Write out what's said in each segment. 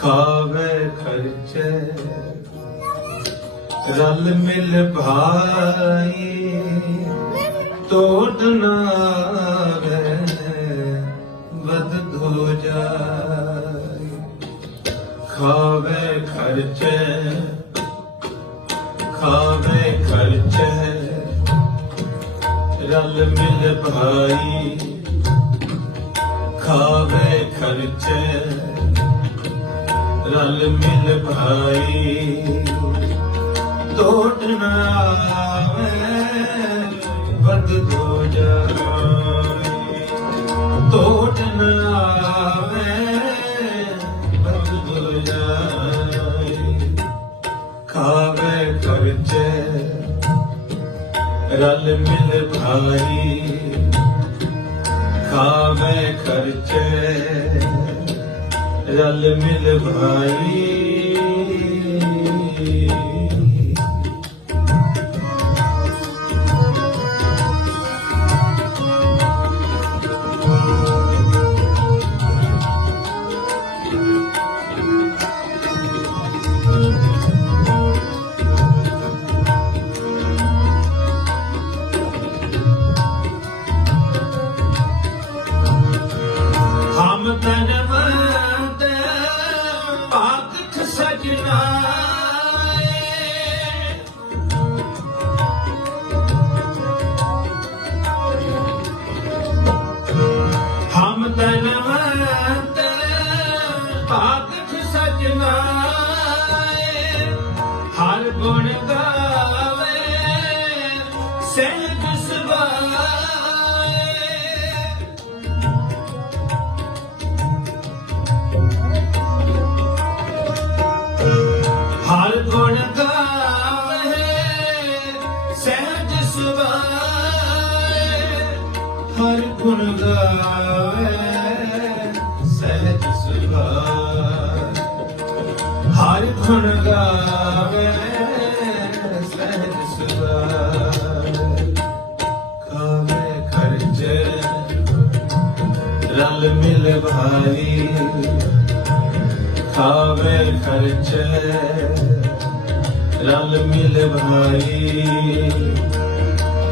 ਖਾਵੇ ਖਰਚੇ। ਰਲ ਮਿਲ ਭਾਈ ਤੋੜਨਾ ਨਾ ਆਵੇ ਵਦ ਧੋ ਜਾਏ ਖਾਵੇ ਖਰਚੇ ਖਾਵੇ ਖਰਚੇ। ਰਲ ਮਿਲ ਭਾਈ, ਖਾਵੇ ਖਰਚੇ। ਰਲ ਮਿਲ ਭਾਈ। ਟੋਟ ਨਾ ਆਵੇ ਵਦ ਹੋ ਜਾਏ ਮਿਲ ਭਾਈ। ਹਰ ਗੁਣ ਗਾਵੇ? ਸਹਿਜ ਸੁਭਾਏ, ਹਰ ਗੁਣ ਗਾਵੇ, ਸਹਿਜ ਸੁਭਾਏ। ਹਰ ਗੁਣ ਗਾਵੇ, ਸਹਿਜ ਸੁਭਾਏ। ਕਾਵੇ ਖਰਚੇ, ਰਲ ਮਿਲ ਭਾਈ ਖਾਵੇ ਖਰਚੇ ਮਿਲ ਭਾਈ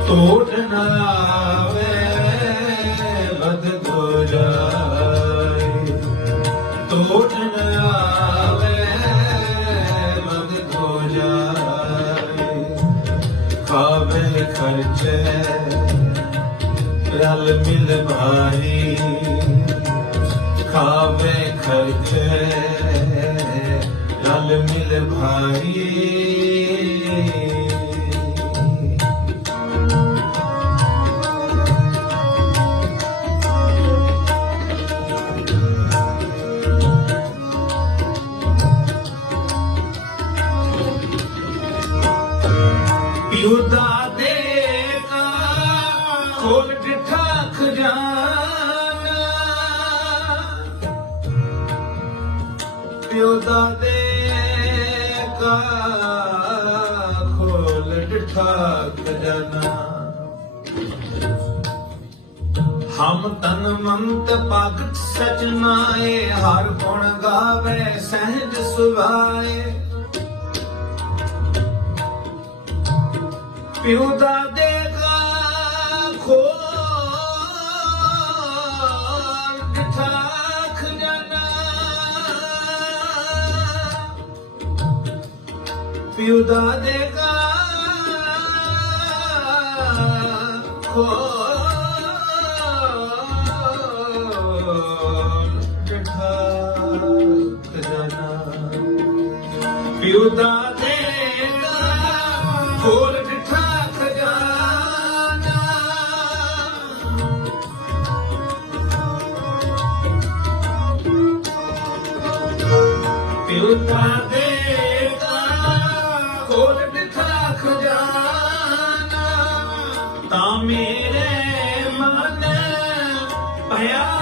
ਟੋਟ ਨਾ ਆਵੇ ਵਦ ਹੋ ਜਾਏ। ਟੋਟ ਨਾ ਆਵੇ ਵਦ ਹੋ ਜਾਏ। ਖਾਵੇ ਖਰਚੇ, ਰਲ ਮਿਲ ਭਾਈ। ਖਾਵੇ ਖਰਚੇ, ਰਲ ਮਿਲ ਭਾਈ। ਪਿਉ ਦਾ ਦੇਗਾ ਖੋਲ ਡਿਠਾ ਖਜ਼ਾਨਾ ਪਿਉ ਦਾ ਦੇਗਾ ਖੋਲ ਡਿਠਾ ਖਜ਼ਾਨਾ ਹਮ ਤਨ ਮੰਤ ਭਗਤ ਸਚਨਾਏ ਹਰ ਗੁਣ ਗਾਵੇ, ਸਹਿਜ ਸੁਭਾਏ। ਪਿਉ ਦਾ ਦੇਗਾ ਖੋਲ ਠਾਖ ਜਾਣਾ ਪਿਉ ਦਾ ਦੇਗਾ ਖੋਲ ਠਾਖ ਜਾਣਾ ਪਿਉ ਦਾ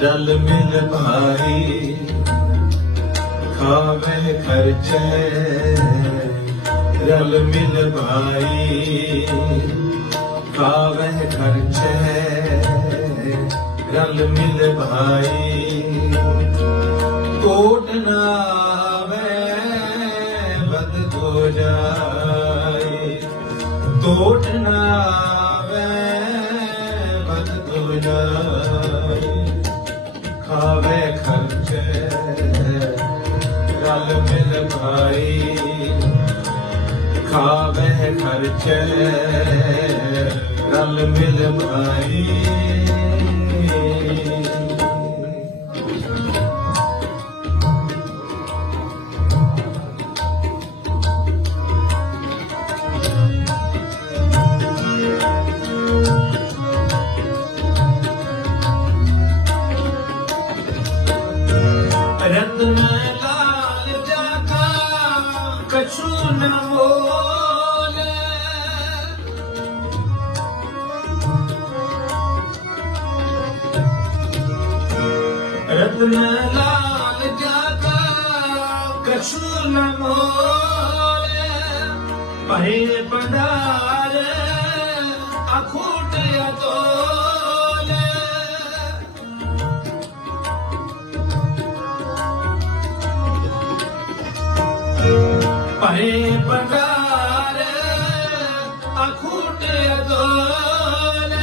ਭਇਆ ਰਲ ਮਿਲ ਭਾਈ ਖਾਵੇ ਖਰਚੇ। ਰਲ ਮਿਲ ਭਾਈ ਖਾਵੇ ਖਰਚੇ। ਰਲ ਮਿਲ ਭਾਈ ਕੋਟ ਨਾ ਆਵੇ ਬਦ ਹੋ ਜਾਏ ਕੋਟ ਨਾ ਖਾਵੇ ਖਰਚੇ। ਰਲ ਮਿਲ ਭਾਈ ਖਾਵੇ ਖਰਚੇ। ਰਲ ਮਿਲ ਭਾਈ। ਰਤਨ ਲਾਲ ਜਾਗਾ ਕਛੂ ਨ ਮੋਲ ਪਰੇ ਪੰਡਾਰ ਅਖੂਟ ਅਤੋਲ ਪਰੇ ਪੰਡਾਰ ਅਖੂਟ ਅਦੋਲ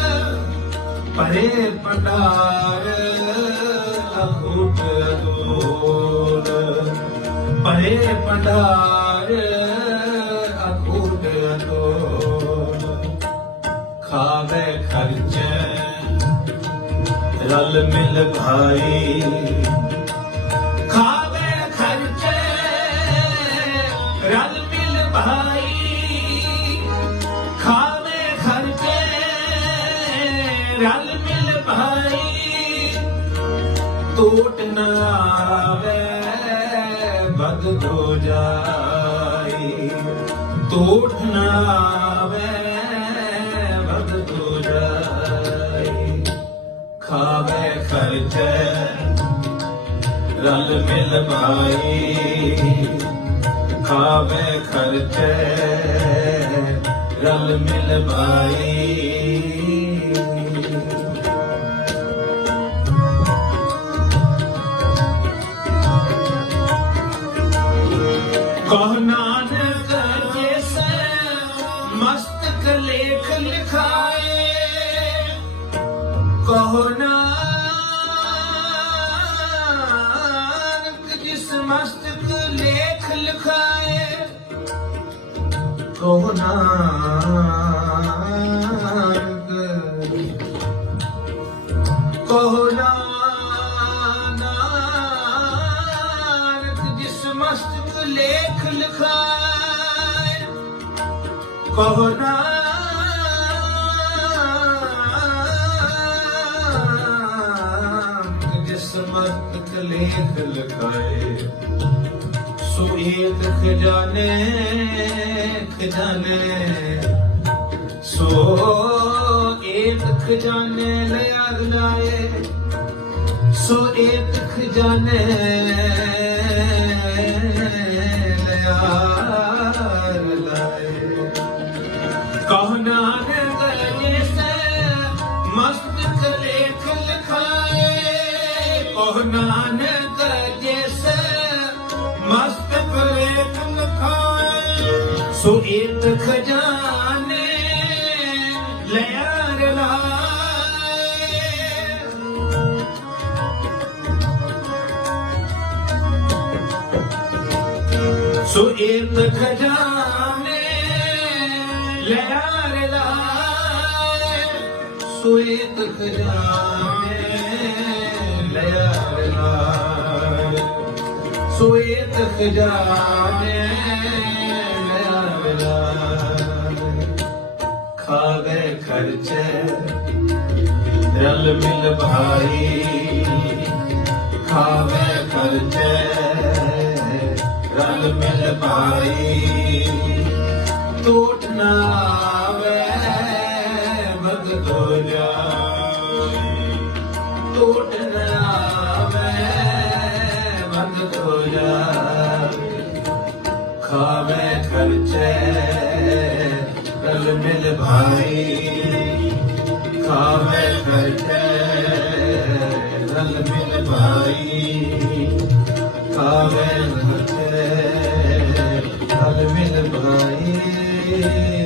ਪਰੇ ਪੰਡਾਰ ਪਰੇ ਪੰਡਾਰ ਅਖੂਟ ਅਦੋਲ ਖਾਵੇ ਖਰਚੇ, ਰਲ ਮਿਲ ਭਾਈ। ਖਾਵੇ ਖਰਚੇ, ਰਲ ਮਿਲ ਭਾਈ। ਖਾਵੇ ਖਰਚੇ, ਰਲ ਮਿਲ ਭਾਈ। ਟੋਟ ਨਾ ਆਵੇ। ਬਦ ਹੋ ਜਾਈ ਟੋਟ ਨਾ ਆਵੇ ਬਦ ਹੋ ਜਾਈ ਖਾਵੇ ਖਰਚੇ, ਰਲ ਮਿਲ ਭਾਈ ਖਾਵੇ ਖਰਚੇ, ਰਲ ਮਿਲ ਭਾਈ ਕਹ ਨਾਨਕ ਜੈਸੇ ਮਸਤਕ ਲੇਖ ਲਿਖਾਏ। ਕਹੋ ਨਾਨਕ ਜਿਸ ਮਸਤਕ ਲੇਖ ਲਿਖਾਏ। ਕਹੋ ਨਾਨਕ ਕਹੋ ਜਿਸ ਮਸਤਕ ਲੇਖ ਲਿਖਾਏ ਸੋ ਏਕ ਖਜ਼ਾਨੇ ਖਜ਼ਾਨੇ। ਸੋ ਏਕ ਖਜ਼ਾਨੇ ਲਿਆ ਲਾਏ। ਸੋ ਏਕ ਖਜ਼ਾਨੇ ਸੋ ਏਕ ਖਜ਼ਾਨੇ ਲਿਆ ਲਾਏ। ਸੋ ਖਜ਼ਾਨੇ ਲਿਆ ਲਾਏ। ਸੋ ਖਜ਼ਾਨੇ ਲਿਆ ਲਾਏ। ਖਾਵੇ ਖਰਚੇ ਰਲ ਮਿਲ ਭਾਈ। ਖਾਵੇ ਖਰਚੇ ਰੰਗ ਮਿਲ ਪਾਈ। ਟੋਟ ਨਾ ਆਵੇ ਮਦ ਦੋਲਿਆ ਟੋਟ ਨਾ ਰਲ ਮਿਲ ਭਾਈ ਖਾਵੇ ਖਰਚੇ। ਮਿਲ ਭਾਈ।